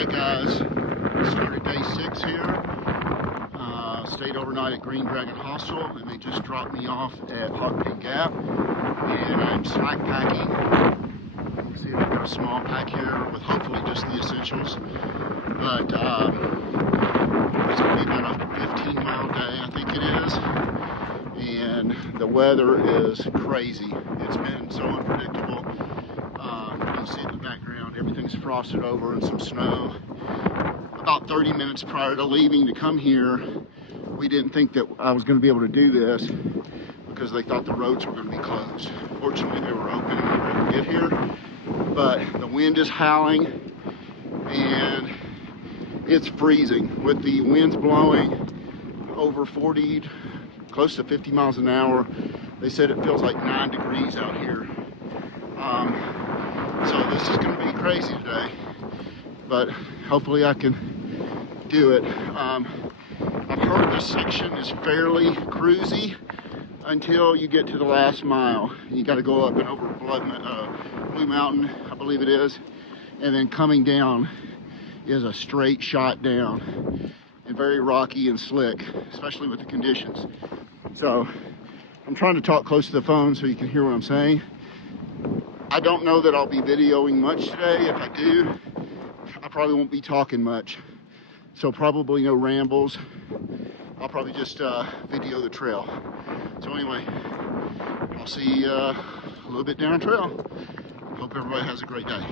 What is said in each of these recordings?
Alright guys, started day 6 here. Stayed overnight at Green Dragon Hostel, and they just dropped me off at Hot Pink Gap. And I'm slack packing. You can see I've got a small pack here with hopefully just the essentials. But it's going to be about a 15-mile day, I think it is. And the weather is crazy. It's been so unpredictable. You can see in the background, everything's frosted over and some snow. About 30 minutes prior to leaving to come here, we didn't think that I was going to be able to do this because they thought the roads were going to be closed. Fortunately, they were open and we were able to get here. But the wind is howling and it's freezing with the winds blowing over 40, close to 50 miles an hour. They said it feels like 9 degrees out here. So this is going to be crazy today, but hopefully I can do it. I've heard this section is fairly cruisy until you get to the last mile. You got to go up and over Blue Mountain, I believe it is, and then coming down is a straight shot down and very rocky and slick, especially with the conditions. So I'm trying to talk close to the phone so you can hear what I'm saying. I don't know that I'll be videoing much today. If I do, I probably won't be talking much. So probably no rambles. I'll probably just video the trail. So anyway, I'll see you a little bit down the trail. Hope everybody has a great day.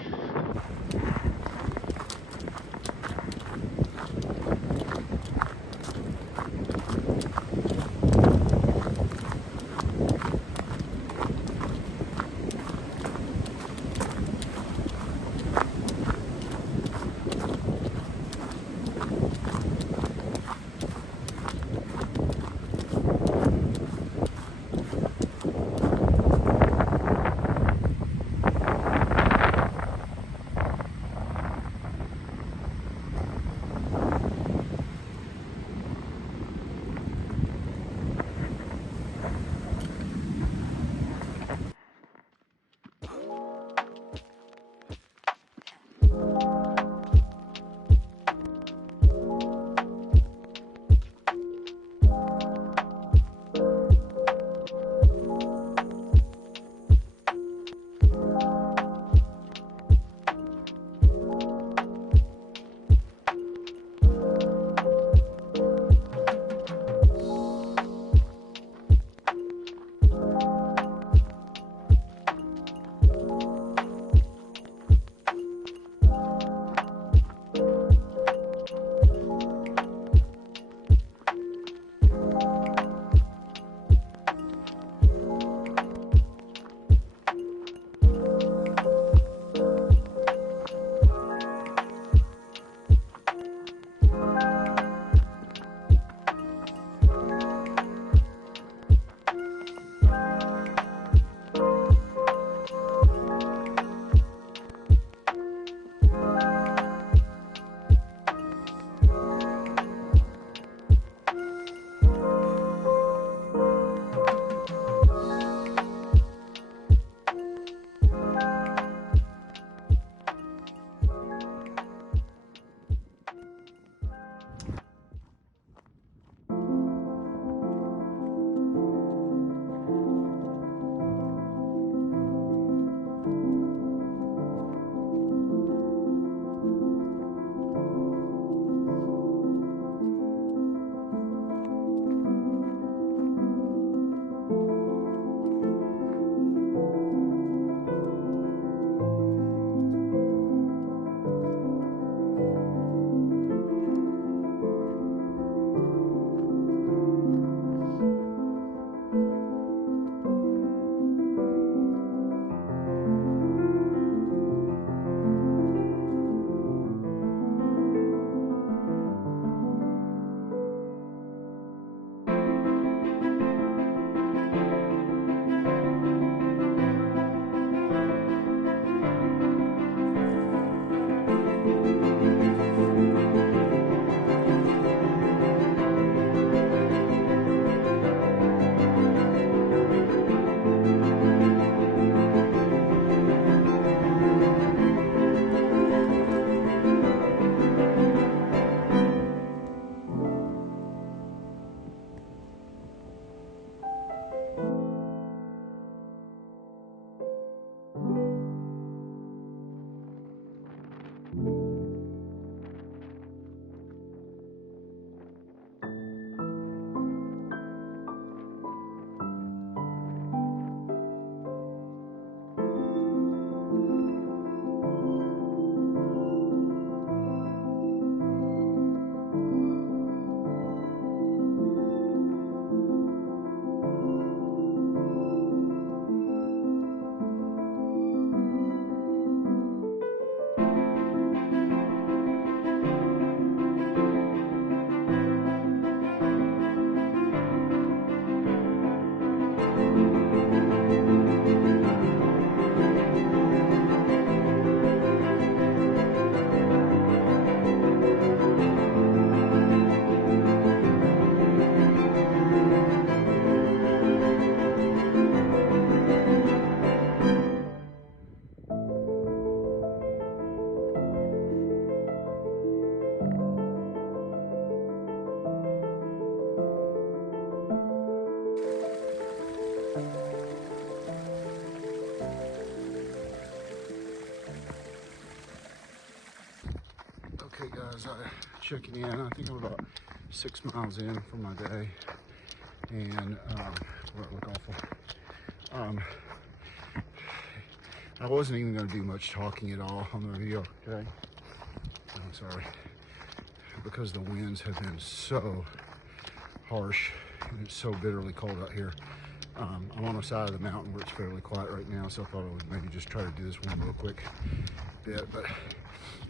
guys, checking in. I think I'm about 6 miles in for my day, and well, it look awful. I wasn't even going to do much talking at all on the video today. I'm sorry, because the winds have been so harsh and it's so bitterly cold out here. I'm on the side of the mountain where it's fairly quiet right now, so I thought I would maybe just try to do this one real quick bit. But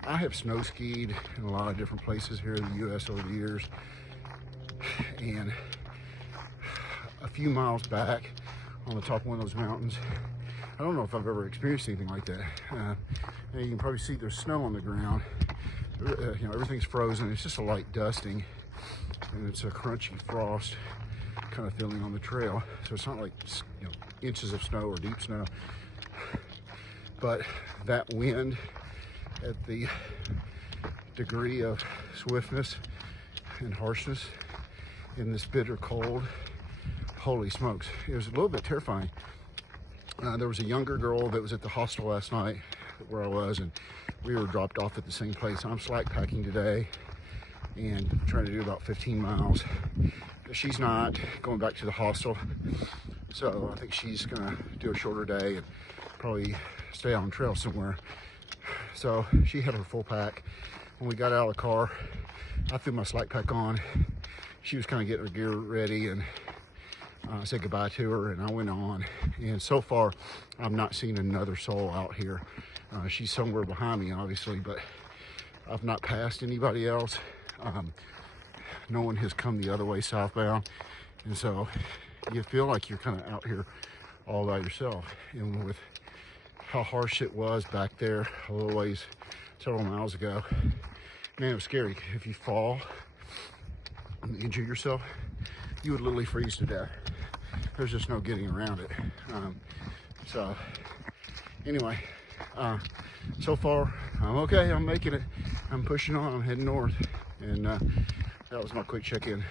I have snow skied in a lot of different places here in the U.S. over the years, and a few miles back on the top of one of those mountains, I don't know if I've ever experienced anything like that. And you can probably see there's snow on the ground. You know, everything's frozen. It's just a light dusting, and it's a crunchy frost kind of feeling on the trail. So it's not like, you know, inches of snow or deep snow. But that wind at the degree of swiftness and harshness in this bitter cold, holy smokes, it was a little bit terrifying. There was a younger girl that was at the hostel last night where I was, and we were dropped off at the same place. I'm slack packing today and trying to do about 15 miles. She's not going back to the hostel, so I think she's gonna do a shorter day and probably stay on trail somewhere. So she had her full pack. When we got out of the car, I threw my slack pack on. She was kind of getting her gear ready, and I said goodbye to her, and I went on. And so far, I've not seen another soul out here. She's somewhere behind me, obviously, but I've not passed anybody else. No one has come the other way southbound, and so you feel like you're kind of out here all by yourself. And with how harsh it was back there a little ways, several miles ago, man, it was scary. If you fall and injure yourself, you would literally freeze to death. There's just no getting around it. So anyway, so far I'm okay. I'm making it. I'm pushing on. I'm heading north, and that was my quick check-in.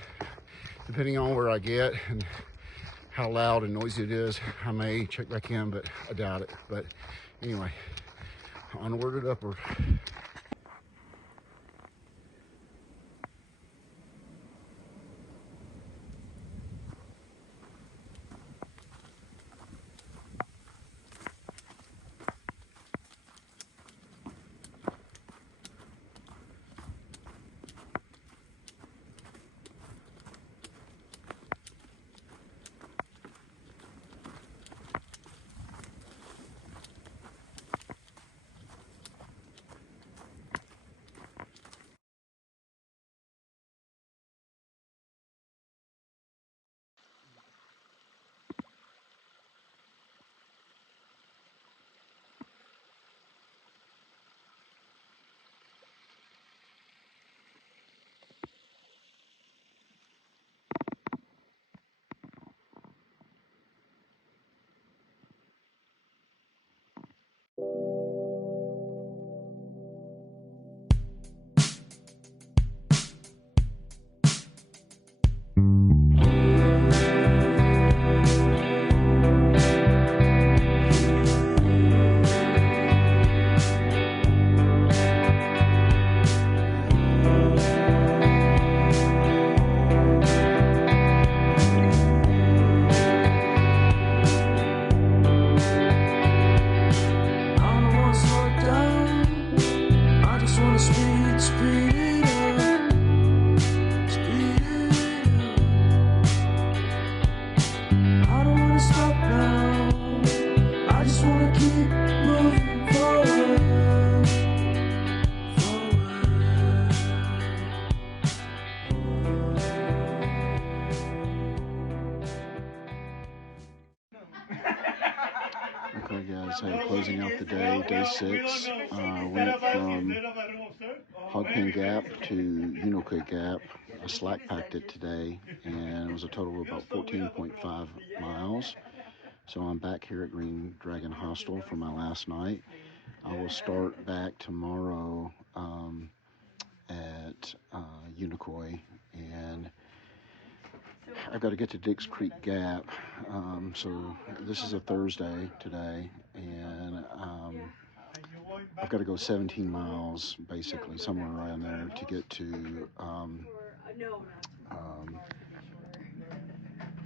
Depending on where I get and how loud and noisy it is, I may check back in, but I doubt it. But anyway, onward and upward. Okay guys, hey, closing out the day, day 6. Went from Hogpen Gap to Unalakleet Gap. I slack packed it today, and it was a total of about 14.5 miles. So I'm back here at Green Dragon Hostel for my last night. I will start back tomorrow at Unicoi, and I've got to get to Dix Creek Gap. So this is a Thursday today, and I've got to go 17 miles, basically, somewhere around there to get to um,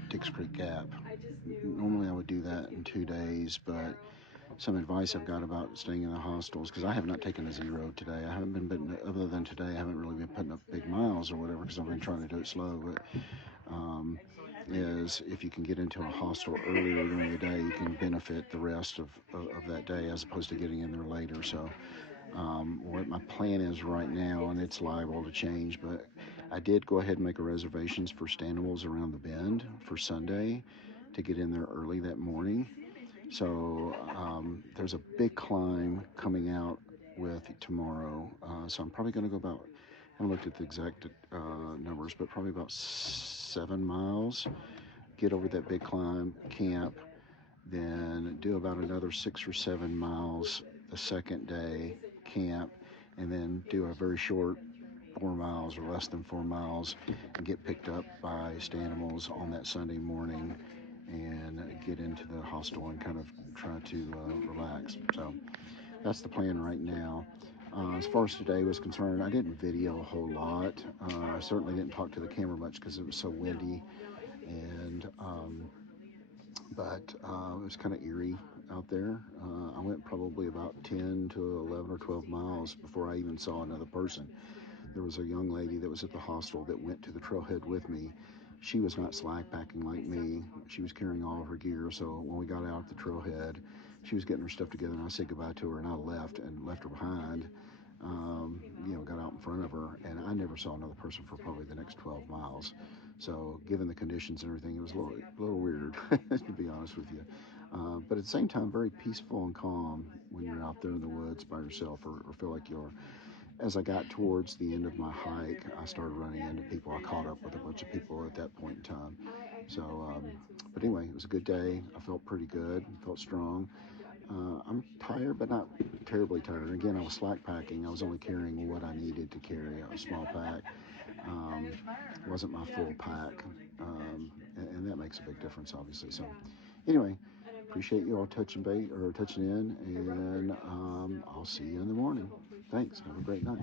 Dix Creek Gap. Normally I would do that in 2 days, but some advice I've got about staying in the hostels, because I have not taken a zero today. I haven't been, other than today, I haven't really been putting up big miles or whatever, because I've been trying to do it slow, but is if you can get into a hostel earlier during the day, you can benefit the rest of that day as opposed to getting in there later. So what my plan is right now, and it's liable to change, but I did go ahead and make a reservations for Stanimals around the bend for Sunday to get in there early that morning. So there's a big climb coming out with tomorrow. So I'm probably going to go about, I haven't looked at the exact numbers, but probably about 7 miles. Get over that big climb, camp, then do about another 6 or 7 miles the second day, camp, and then do a very short 4 miles or less than 4 miles and get picked up by Stanimals on that Sunday morning and get into the hostel and kind of try to relax. So that's the plan right now. As far as today was concerned, I didn't video a whole lot. I certainly didn't talk to the camera much because it was so windy, and but it was kind of eerie out there. I went probably about 10 to 11 or 12 miles before I even saw another person. There was a young lady that was at the hostel that went to the trailhead with me. She was not slack packing like me. She was carrying all of her gear. So when we got out at the trailhead, she was getting her stuff together, and I said goodbye to her, and I left her behind. Got out in front of her, and I never saw another person for probably the next 12 miles. So given the conditions and everything, it was a little weird, to be honest with you. But at the same time, very peaceful and calm when you're out there in the woods by yourself, or feel like you're. As I got towards the end of my hike, I started running into people. I caught up with a bunch of people at that point in time. So, but anyway, it was a good day. I felt pretty good, felt strong. I'm tired, but not terribly tired. Again, I was slack packing. I was only carrying what I needed to carry, a small pack. It wasn't my full pack, and that makes a big difference, obviously. So, anyway, appreciate you all touching in, and I'll see you in the morning. Thanks. Have a great night.